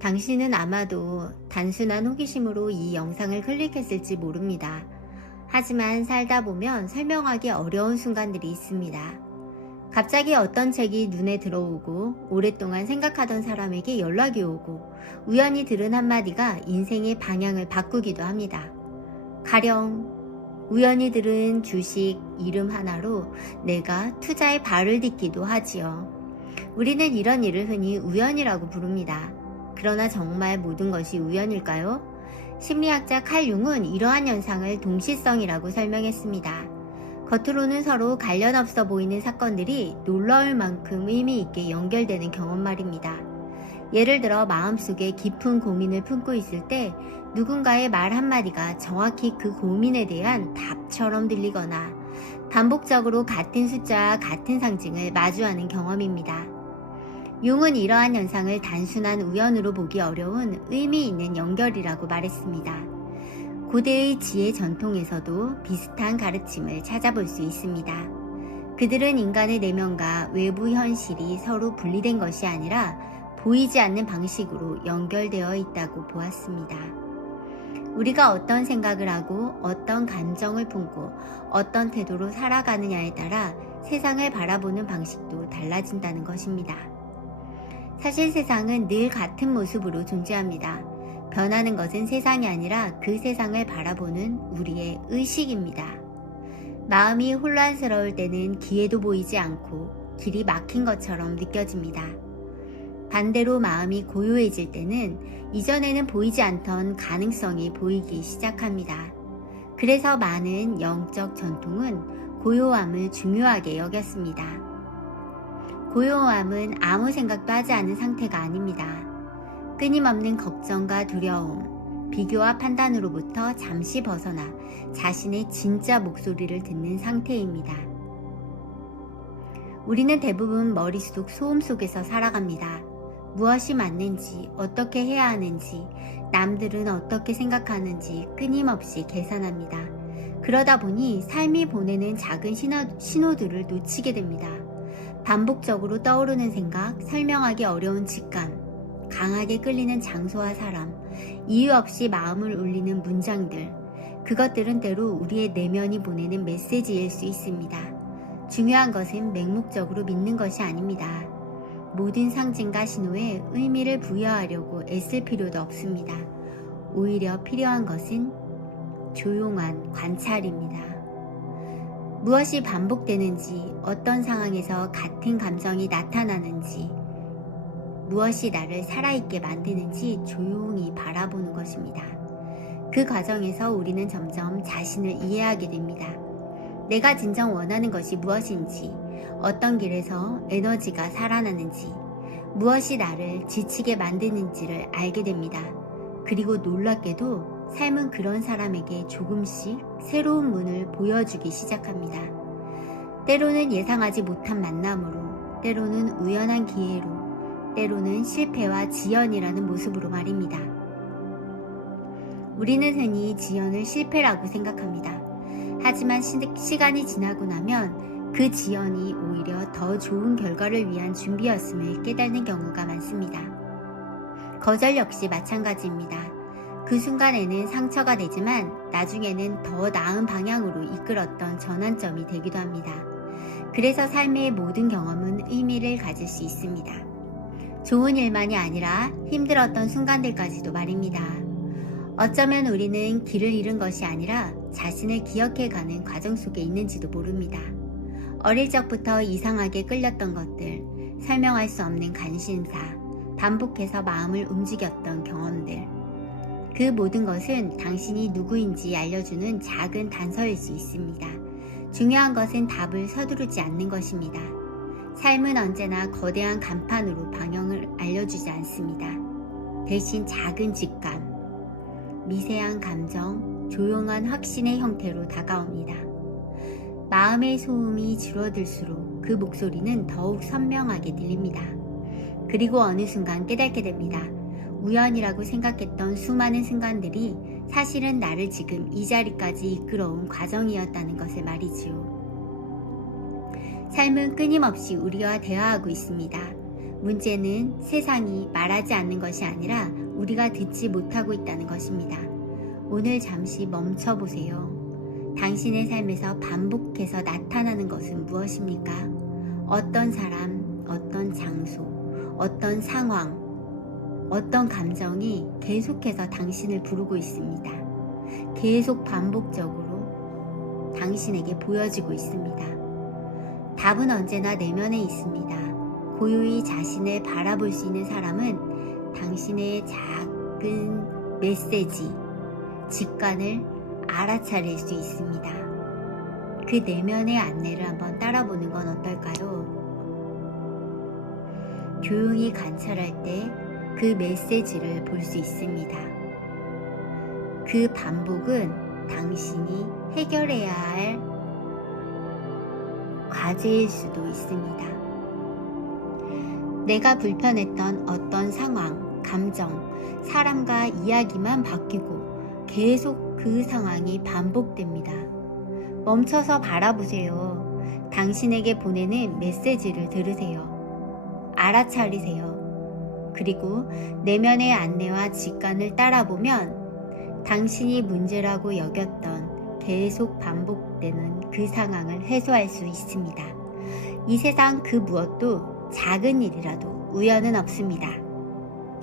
당신은 아마도 단순한 호기심으로 이 영상을 클릭했을지 모릅니다. 하지만 살다 보면 설명하기 어려운 순간들이 있습니다. 갑자기 어떤 책이 눈에 들어오고 오랫동안 생각하던 사람에게 연락이 오고 우연히 들은 한마디가 인생의 방향을 바꾸기도 합니다. 가령 우연히 들은 주식 이름 하나로 내가 투자의 발을 딛기도 하지요. 우리는 이런 일을 흔히 우연이라고 부릅니다. 그러나 정말 모든 것이 우연일까요? 심리학자 칼 융은 이러한 현상을 동시성이라고 설명했습니다. 겉으로는 서로 관련 없어 보이는 사건들이 놀라울 만큼 의미 있게 연결되는 경험 말입니다. 예를 들어 마음속에 깊은 고민을 품고 있을 때 누군가의 말 한마디가 정확히 그 고민에 대한 답처럼 들리거나 반복적으로 같은 숫자와 같은 상징을 마주하는 경험입니다. 융은 이러한 현상을 단순한 우연으로 보기 어려운 의미 있는 연결이라고 말했습니다. 고대의 지혜 전통에서도 비슷한 가르침을 찾아볼 수 있습니다. 그들은 인간의 내면과 외부 현실이 서로 분리된 것이 아니라 보이지 않는 방식으로 연결되어 있다고 보았습니다. 우리가 어떤 생각을 하고 어떤 감정을 품고 어떤 태도로 살아가느냐에 따라 세상을 바라보는 방식도 달라진다는 것입니다. 사실 세상은 늘 같은 모습으로 존재합니다. 변하는 것은 세상이 아니라 그 세상을 바라보는 우리의 의식입니다. 마음이 혼란스러울 때는 기회도 보이지 않고 길이 막힌 것처럼 느껴집니다. 반대로 마음이 고요해질 때는 이전에는 보이지 않던 가능성이 보이기 시작합니다. 그래서 많은 영적 전통은 고요함을 중요하게 여겼습니다. 고요함은 아무 생각도 하지 않은 상태가 아닙니다. 끊임없는 걱정과 두려움, 비교와 판단으로부터 잠시 벗어나 자신의 진짜 목소리를 듣는 상태입니다. 우리는 대부분 머릿속 소음 속에서 살아갑니다. 무엇이 맞는지, 어떻게 해야 하는지, 남들은 어떻게 생각하는지 끊임없이 계산합니다. 그러다 보니 삶이 보내는 작은 신호들을 놓치게 됩니다. 반복적으로 떠오르는 생각, 설명하기 어려운 직감, 강하게 끌리는 장소와 사람, 이유 없이 마음을 울리는 문장들, 그것들은 때로 우리의 내면이 보내는 메시지일 수 있습니다. 중요한 것은 맹목적으로 믿는 것이 아닙니다. 모든 상징과 신호에 의미를 부여하려고 애쓸 필요도 없습니다. 오히려 필요한 것은 조용한 관찰입니다. 무엇이 반복되는지, 어떤 상황에서 같은 감정이 나타나는지, 무엇이 나를 살아있게 만드는지 조용히 바라보는 것입니다. 그 과정에서 우리는 점점 자신을 이해하게 됩니다. 내가 진정 원하는 것이 무엇인지, 어떤 길에서 에너지가 살아나는지, 무엇이 나를 지치게 만드는지를 알게 됩니다. 그리고 놀랍게도 삶은 그런 사람에게 조금씩 새로운 문을 보여주기 시작합니다. 때로는 예상하지 못한 만남으로, 때로는 우연한 기회로, 때로는 실패와 지연이라는 모습으로 말입니다. 우리는 흔히 지연을 실패라고 생각합니다. 하지만 시간이 지나고 나면 그 지연이 오히려 더 좋은 결과를 위한 준비였음을 깨닫는 경우가 많습니다. 거절 역시 마찬가지입니다. 그 순간에는 상처가 되지만 나중에는 더 나은 방향으로 이끌었던 전환점이 되기도 합니다. 그래서 삶의 모든 경험은 의미를 가질 수 있습니다. 좋은 일만이 아니라 힘들었던 순간들까지도 말입니다. 어쩌면 우리는 길을 잃은 것이 아니라 자신을 기억해가는 과정 속에 있는지도 모릅니다. 어릴 적부터 이상하게 끌렸던 것들, 설명할 수 없는 관심사, 반복해서 마음을 움직였던 경험들, 그 모든 것은 당신이 누구인지 알려주는 작은 단서일 수 있습니다. 중요한 것은 답을 서두르지 않는 것입니다. 삶은 언제나 거대한 간판으로 방향을 알려주지 않습니다. 대신 작은 직감, 미세한 감정, 조용한 확신의 형태로 다가옵니다. 마음의 소음이 줄어들수록 그 목소리는 더욱 선명하게 들립니다. 그리고 어느 순간 깨닫게 됩니다. 우연이라고 생각했던 수많은 순간들이 사실은 나를 지금 이 자리까지 이끌어온 과정이었다는 것을 말이지요. 삶은 끊임없이 우리와 대화하고 있습니다. 문제는 세상이 말하지 않는 것이 아니라 우리가 듣지 못하고 있다는 것입니다. 오늘 잠시 멈춰보세요. 당신의 삶에서 반복해서 나타나는 것은 무엇입니까? 어떤 사람, 어떤 장소, 어떤 상황, 어떤 감정이 계속해서 당신을 부르고 있습니다. 계속 반복적으로 당신에게 보여지고 있습니다. 답은 언제나 내면에 있습니다. 고요히 자신을 바라볼 수 있는 사람은 당신의 작은 메시지, 직관을 알아차릴 수 있습니다. 그 내면의 안내를 한번 따라보는 건 어떨까요? 조용히 관찰할 때 그 메시지를 볼 수 있습니다. 그 반복은 당신이 해결해야 할 과제일 수도 있습니다. 내가 불편했던 어떤 상황, 감정, 사람과 이야기만 바뀌고 계속 그 상황이 반복됩니다. 멈춰서 바라보세요. 당신에게 보내는 메시지를 들으세요. 알아차리세요. 그리고 내면의 안내와 직관을 따라보면 당신이 문제라고 여겼던 계속 반복되는 그 상황을 해소할 수 있습니다. 이 세상 그 무엇도 작은 일이라도 우연은 없습니다.